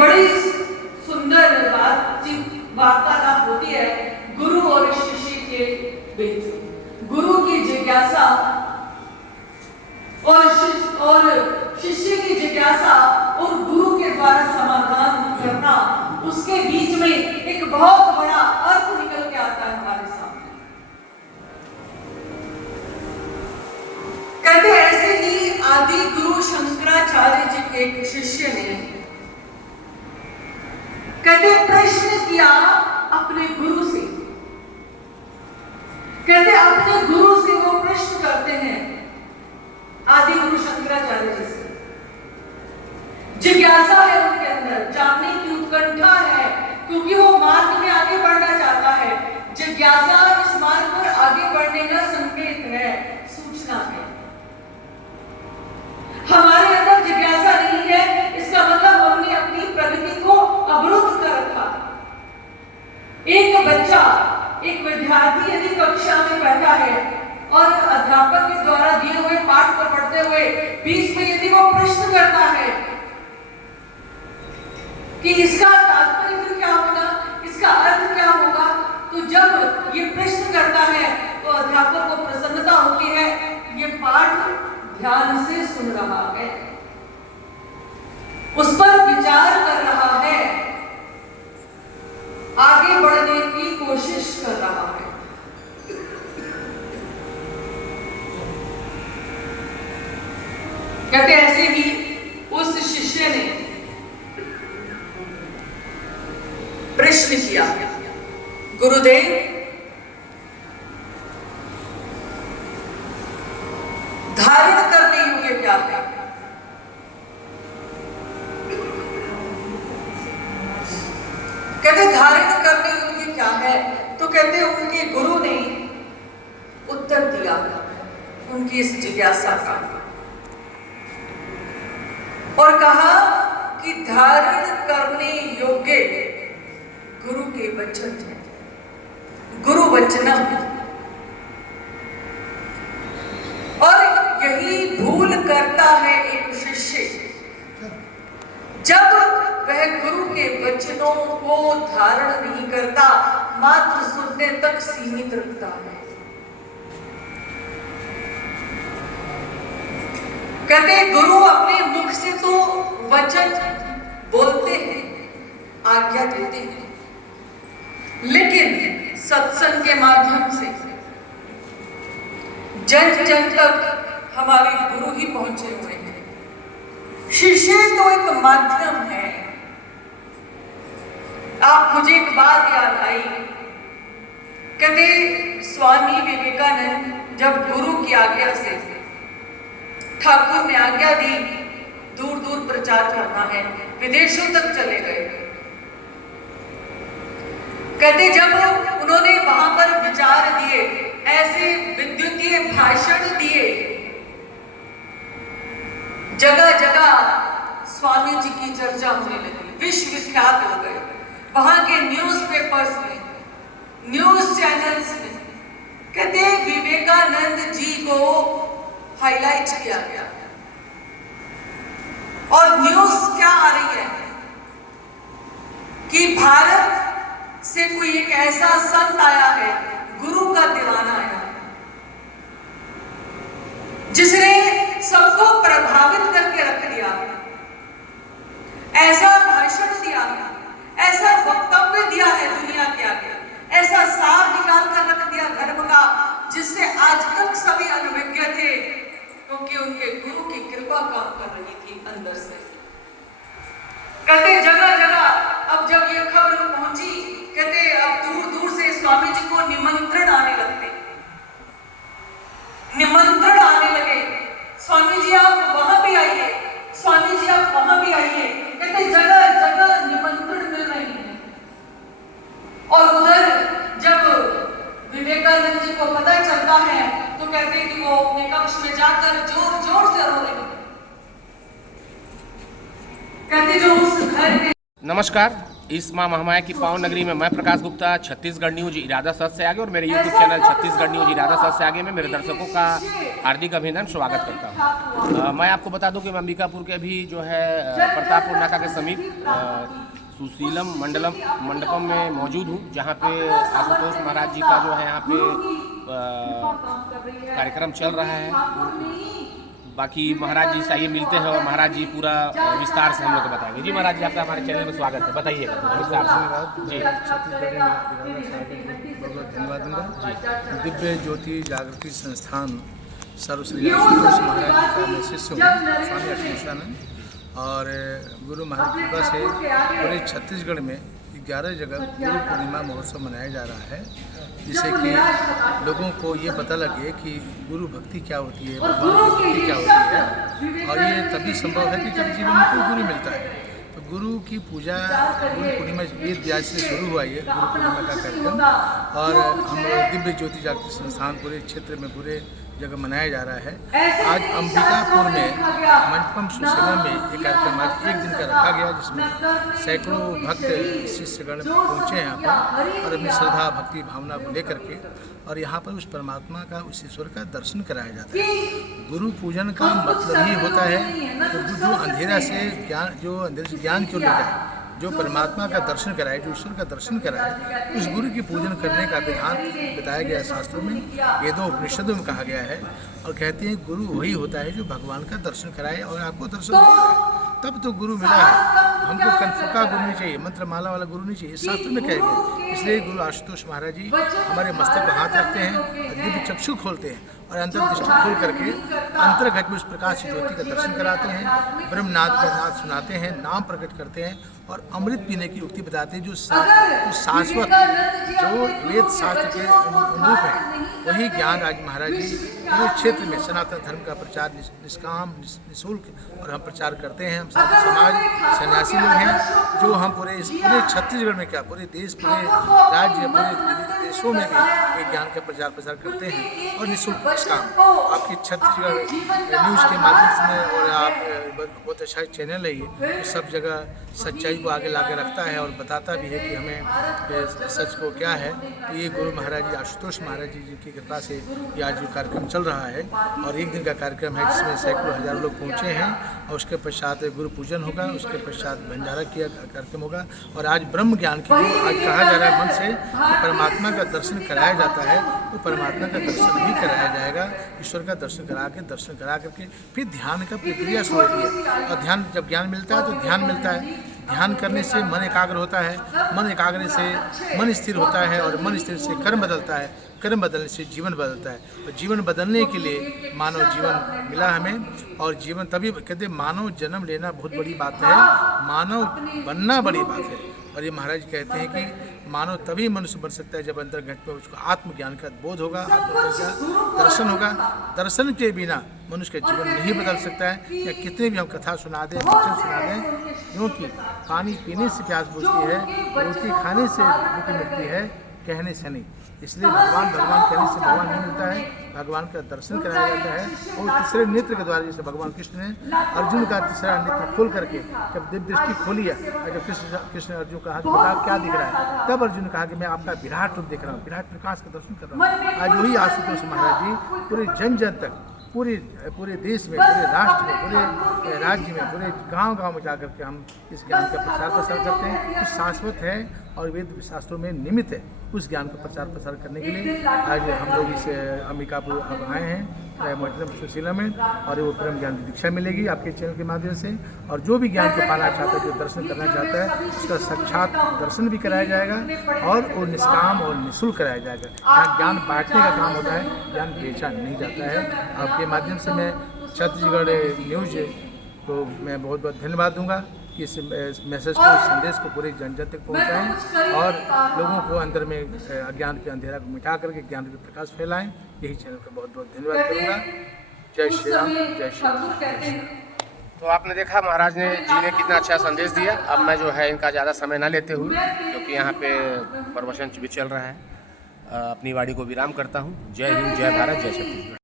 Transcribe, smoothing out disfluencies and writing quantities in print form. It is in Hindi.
बड़ी सुंदर बातचीत वार्तालाप होती है गुरु और शिष्य के बीच। गुरु की जिज्ञासा और शिष्य की जिज्ञासा और गुरु के द्वारा समाधान करना, उसके बीच में एक बहुत बड़ा अर्थ निकल के आता है हमारे सामने। कहते ऐसे ही आदि गुरु शंकराचार्य जी के एक शिष्य ने कहते प्रश्न किया अपने गुरु से। कहते अपने गुरु से वो प्रश्न करते हैं आदि गुरु शंकराचार्य जी से। जिज्ञासा है उनके अंदर, जानने की उत्कंठा है, क्योंकि वो मार्ग में आगे बढ़ना चाहता है। जिज्ञासा इस मार्ग पर आगे बढ़ने का संकेत है, सूचना है। हमारे अंदर जिज्ञासा नहीं है, इसका मतलब हमने अपनी प्रगति को अवरुद्ध कर रखा। एक बच्चा, एक विद्यार्थी यदि कक्षा में बैठा है और अध्यापक के द्वारा दिए हुए पाठ को पढ़ते हुए बीच में यदि वो प्रश्न करता है कि इसका तात्पर्य फिर क्या होगा, इसका अर्थ क्या होगा, तो जब ये प्रश्न करता है तो अध्यापक को प्रसन्नता होती है, ये पाठ ध्यान से सुन रहा है, उस पर विचार कर रहा है, आगे बढ़ने की कोशिश कर रहा है। कहते ऐसे ही उस शिष्य ने प्रश्न किया, गुरुदेव धारण करने योग्य क्या है? कहते धारण करने योग्य क्या है? तो कहते उनके गुरु ने उत्तर दिया उनकी इस जिज्ञासा का और कहा कि धारण करने योग्य गुरु के वचन है, गुरु वचनम। और यही भूल करता है एक शिष्य जब वह गुरु के वचनों को धारण नहीं करता, मात्र सुनने तक सीमित रखता है। कहते गुरु अपने मुख से तो वचन बोलते हैं, आज्ञा देते हैं, लेकिन सत्संग के माध्यम से जन जन तक हमारे गुरु ही पहुंचे हुए हैं। शिष्य तो एक माध्यम है। आप मुझे एक बात याद आई, कहते स्वामी विवेकानंद जब गुरु की आज्ञा से ठाकुर ने आज्ञा दी दूर दूर प्रचार करना है, विदेशों तक चले गए। कहते जब उन्होंने वहां पर विचार दिए, ऐसे विद्युतीय भाषण दिए, जगह जगह स्वामी जी की चर्चा होने लगी, विश्व विख्यात हो गए। वहां के न्यूज़पेपर्स में, न्यूज चैनल्स में कहते विवेकानंद जी को हाईलाइट किया गया। और न्यूज क्या आ रही है कि भारत से कोई एक ऐसा संत आया है, गुरु का दीवाना आया है, जिसने सबको प्रभावित करके रख दिया, ऐसा भाषण दिया, ऐसा वक्तव्य दिया है दुनिया के आगे, ऐसा सार निकाल कर रख दिया धर्म का, जिससे आज तक सभी अनभिज्ञ थे, क्योंकि उनके गुरु की कृपा काम कर रही थी अंदर से। कहते जगह जगह अब जब ये खबर पहुंची, कहते अब दूर दूर से स्वामी जी को निमंत्रण आने लगते, निमंत्रण आने लगे, स्वामी जी आप वहां भी आइए, स्वामी जी आप वहां भी आइए। कहते जगह जगह निमंत्रण मिल रहे हैं। और उधर जब विवेकानंद जी को पता चलता है तो कहते कि वो अपने कक्ष में जाकर जोर जोर से रो रहे हैं। कहते जो उस घर में। नमस्कार, इस माँ महामाया की पावन नगरी में मैं प्रकाश गुप्ता छत्तीसगढ़ न्यूज इरादा सच से आगे और मेरे यूट्यूब चैनल छत्तीसगढ़ न्यूज इरादा सच से आगे में मेरे दर्शकों का हार्दिक अभिनंदन, स्वागत करता हूँ। मैं आपको बता दूं कि मैं अंबिकापुर के भी जो है प्रतापपुर नाका के समीप सुशीलम मंडपम में मौजूद हूँ, जहाँ पे आशुतोष महाराज जी का जो है यहाँ पे कार्यक्रम चल रहा है। बाकी महाराज जी से आइए मिलते हैं और महाराज जी पूरा विस्तार से हम लोग को बताएंगे। जी महाराज जी, आपका हमारे चैनल में स्वागत है, बताइएगा विस्तार से। जी छत्तीसगढ़ बहुत धन्यवाद दूंगा। दिव्य ज्योति जागृति संस्थान सर्वश्री आशुतोष महाराज जी का मैं शिष्य हूँ, स्वामी अशोकानंद। और गुरु महाराज की कृपा से पूरे छत्तीसगढ़ में 11 जगह गुरु पूर्णिमा महोत्सव मनाया जा रहा है, जिससे कि लोगों को ये पता लगे कि गुरु भक्ति क्या होती है, भगवान की भक्ति क्या होती है। और ये तभी संभव है कि जब जीवन में कोई गुरु मिलता है। तो गुरु की पूजा गुरु पूर्णिमा वेद व्यास से शुरू हुआ ये गुरु पूर्णिमा का कार्यक्रम, और हम लोग दिव्य ज्योति जागृति संस्थान पूरे क्षेत्र में पूरे जगह मनाया जा रहा है। आज अंबिकापुर में मंडपम सुशीलम में ये कार्यक्रम आज एक दिन का रखा गया, जिसमें सैकड़ों भक्त शिष्यगण पहुँचे हैं यहाँ पर और अपनी श्रद्धा भक्ति भावना को लेकर के, और यहाँ पर उस परमात्मा का, उस ईश्वर का दर्शन कराया जाता है। गुरु पूजन का मतलब ही होता है तो जो अंधेरा से ज्ञान, जो अंधेरे से ज्ञान क्यों ले जाए, जो परमात्मा का दर्शन कराए, जो ईश्वर का दर्शन कराए, उस गुरु की पूजन करने का विधान बताया गया शास्त्रों में, वेदों उपनिषदों में कहा गया है। और कहते हैं गुरु वही होता है जो भगवान का दर्शन कराए, और आपको दर्शन हो जाए तब तो गुरु मिला है। हमको कनफुका गुरु नहीं चाहिए, मंत्र माला वाला गुरु नहीं चाहिए, शास्त्र में कह गए। इसलिए गुरु आशुतोष महाराज जी हमारे मस्तक पर हाथ रखते हैं, दिव्य चक्षु खोलते हैं और अंतर्दृष्टि खोल करके अंतर्घट में उस प्रकाश ज्योति का दर्शन कराते हैं, ब्रह्मनाद का नाद सुनाते हैं, नाम प्रकट करते हैं और अमृत पीने की युक्ति बताते हैं, जो शाश्वत, जो वेद शास्त्र के अनुरूप है, वही ज्ञान आज महाराज जी पूरे क्षेत्र में सनातन धर्म का प्रचार निष्काम निःशुल्क और हम प्रचार करते हैं। हम साधु समाज सन्यासी लोग हैं, जो हम पूरे छत्तीसगढ़ में क्या पूरे देश, पूरे राज्य, पूरे देशों में भी एक ज्ञान का प्रचार प्रसार करते हैं और निःशुल्क निष्काम। आपके छत्तीसगढ़ न्यूज़ के माध्यम से, और आप बहुत अच्छा चैनल है ये, सब जगह सच्चाई को आगे ला के रखता है और बताता भी है कि हमें सच को क्या है। तो ये गुरु महाराज जी आशुतोष महाराज जी की कृपा से ये आज जो कार्यक्रम चल रहा है, और एक दिन का कार्यक्रम है जिसमें सैकड़ों हजारों लोग पहुँचे हैं, और उसके पश्चात गुरु पूजन होगा, उसके पश्चात भंडारा किया कार्यक्रम होगा। और आज ब्रह्म ज्ञान की आज कहा जा रहा है मन से परमात्मा का दर्शन कराया जाता है, तो परमात्मा का दर्शन भी कराया जाएगा। ईश्वर का दर्शन करा करके फिर ध्यान का प्रक्रिया शुरू होती है। और ध्यान, जब ज्ञान मिलता है तो ध्यान मिलता है, ध्यान करने से मन एकाग्र होता है, मन एकाग्र से मन स्थिर होता है, और मन स्थिर से कर्म बदलता है, कर्म बदलने से जीवन बदलता है। और जीवन बदलने के लिए मानव जीवन मिला हमें, और जीवन तभी कहते मानव जन्म लेना बहुत बड़ी बात है, मानव बनना बड़ी बात है। और ये महाराज कहते हैं कि मानव तभी मनुष्य बन सकता है जब अंतर्घट में उसको आत्मज्ञान का बोध होगा, आत्मज्ञान का दर्शन होगा। दर्शन के बिना मनुष्य का जीवन नहीं बदल सकता है। या कितने भी हम कथा सुना दें, वचन सुना दें, क्योंकि पानी पीने से प्यास बुझती है, रोटी खाने से भूख मिटती है, कहने से नहीं। इसलिए भगवान कहने से भगवान नहीं मिलता है, भगवान का दर्शन कराया जाता है। और तीसरे नेत्र के द्वारा, जैसे भगवान कृष्ण ने अर्जुन का तीसरा नेत्र खोल करके जब दिव्य दृष्टि खोली है, जब कृष्ण अर्जुन कहा कि बता क्या दिख रहा है, तब अर्जुन कहा कि मैं आपका विराट रूप देख रहा हूँ, विराट प्रकाश का दर्शन कर रहा हूँ। आज वही आशुतोष महाराज जी पूरे जन तक, पूरे देश में, पूरे राष्ट्र में, पूरे राज्य में, पूरे गांव में जाकर के हम इस ज्ञान का प्रचार प्रसार करते हैं। कुछ शाश्वत है और वेद शास्त्रों में निमित्त है, उस ज्ञान का प्रचार प्रसार करने के लिए आज हम लोग इस अंबिकापुर अब आए हैं मंडपम सुशीलम में, और वो परम ज्ञान की दीक्षा मिलेगी आपके चैनल के माध्यम से। और जो भी ज्ञान को पाना चाहता है, जो दर्शन करना चाहता है, उसका साक्षात दर्शन भी कराया जाएगा, और वो निष्काम और निःशुल्क कराया जाएगा। यहाँ ज्ञान बांटने का काम होता है, ज्ञान बेचा नहीं जाता है। आपके माध्यम से मैं छत्तीसगढ़ न्यूज़ को मैं बहुत बहुत धन्यवाद दूंगा कि इस मैसेज को, इस संदेश को पूरे जन तक पहुंचाएं, और लोगों को अंदर में अज्ञान के अंधेरा को मिटा करके ज्ञान के प्रकाश फैलाएं। यही चैनल का बहुत बहुत धन्यवाद करूँगा। जय श्री राम, जय श्री राम। तो आपने देखा महाराज ने जी ने कितना अच्छा संदेश दिया। अब मैं जो है इनका ज़्यादा समय ना लेते हुए, क्योंकि यहाँ पे प्रवचन भी चल रहा है, अपनी वाणी को विराम करता हूँ। जय हिंद, जय भारत, जय छत्तीसगढ़।